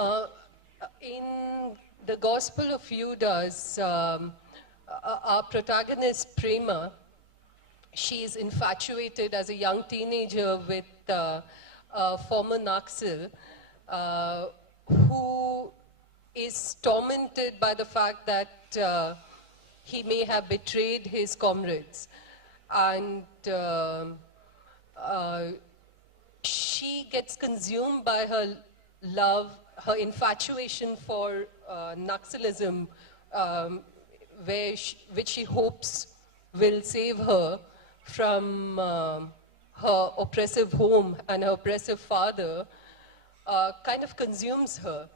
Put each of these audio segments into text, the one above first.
Uh, in the Gospel of Judas, our protagonist Prema, she is infatuated as a young teenager with a former Naxal who is tormented by the fact that he may have betrayed his comrades. And she gets consumed by her love, her infatuation for Naxalism, which she hopes will save her from her oppressive home and her oppressive father, kind of consumes her.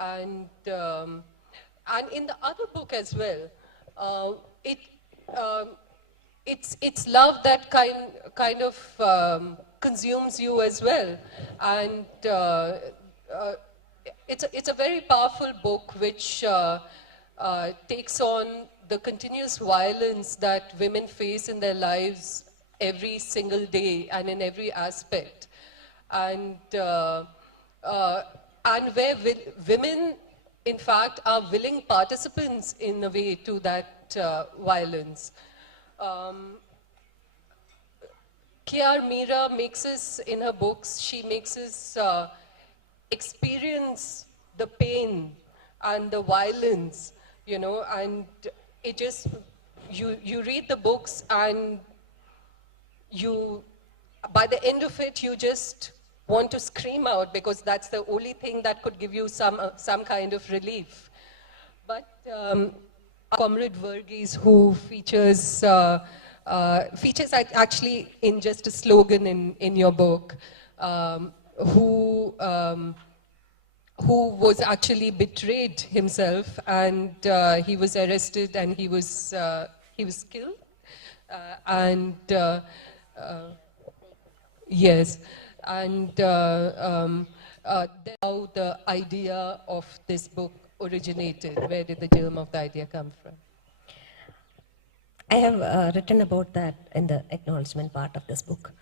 And in the other book as well, it's love that kind of consumes you as well. And it's a very powerful book which takes on the continuous violence that women face in their lives every single day and in every aspect. And where women, in fact, are willing participants in a way to that violence. K.R. Meera makes us, in her books, she makes us experience the pain and the violence, you know, and it just, you read the books and by the end of it, you just want to scream out because that's the only thing that could give you some kind of relief. But Comrade Verghese, who features actually in just a slogan in your book, who was actually betrayed himself, and he was arrested and he was killed, yes, and how the idea of this book originated. Where did the germ of the idea come from? I have written about that in the acknowledgement part of this book.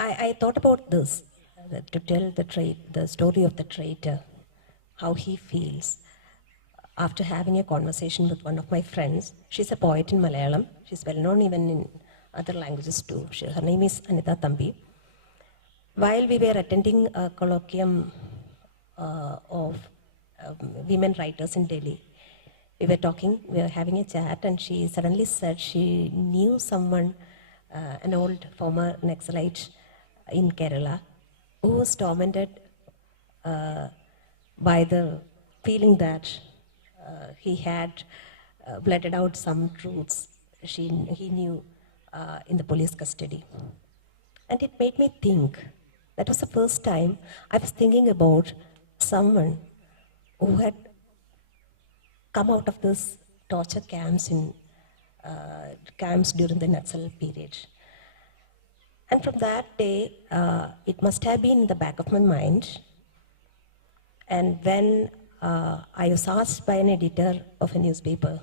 I thought about this, to tell the story of the traitor, how he feels. After having a conversation with one of my friends, she's a poet in Malayalam. She's well known even in other languages too. Her name is Anita Thambi. While we were attending a colloquium of women writers in Delhi, we were having a chat, and she suddenly said she knew someone, an old former Naxalite in Kerala, who was tormented by the feeling that he had blurted out some truths he knew in the police custody. And it made me think. That was the first time I was thinking about someone who had come out of this torture camps camps during the Naxal period. And from that day, it must have been in the back of my mind. And when I was asked by an editor of a newspaper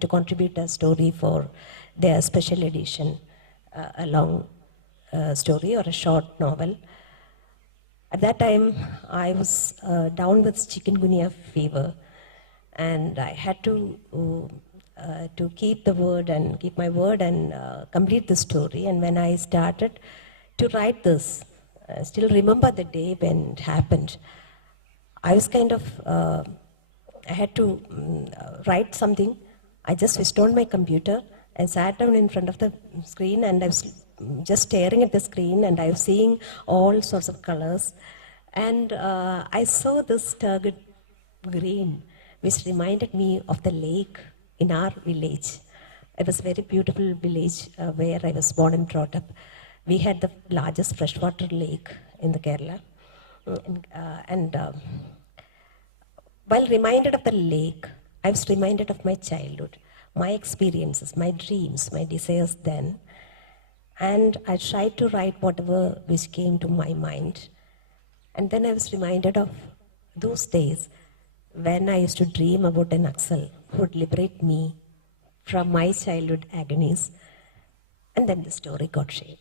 to contribute a story for their special edition, a long story or a short novel. At that time, I was down with chikungunya fever, and I had to keep my word and complete the story. And when I started to write this, I still remember the day when it happened. I was kind of, I had to write something. I just switched on my computer and sat down in front of the screen, and I was just staring at the screen, and I was seeing all sorts of colors. And I saw this turgid green, which reminded me of the lake in our village. It was a very beautiful village where I was born and brought up. We had the largest freshwater lake in the Kerala. While reminded of the lake, I was reminded of my childhood, my experiences, my dreams, my desires then. And I tried to write whatever which came to my mind. And then I was reminded of those days when I used to dream about an Naxal who would liberate me from my childhood agonies. And then the story got shaped.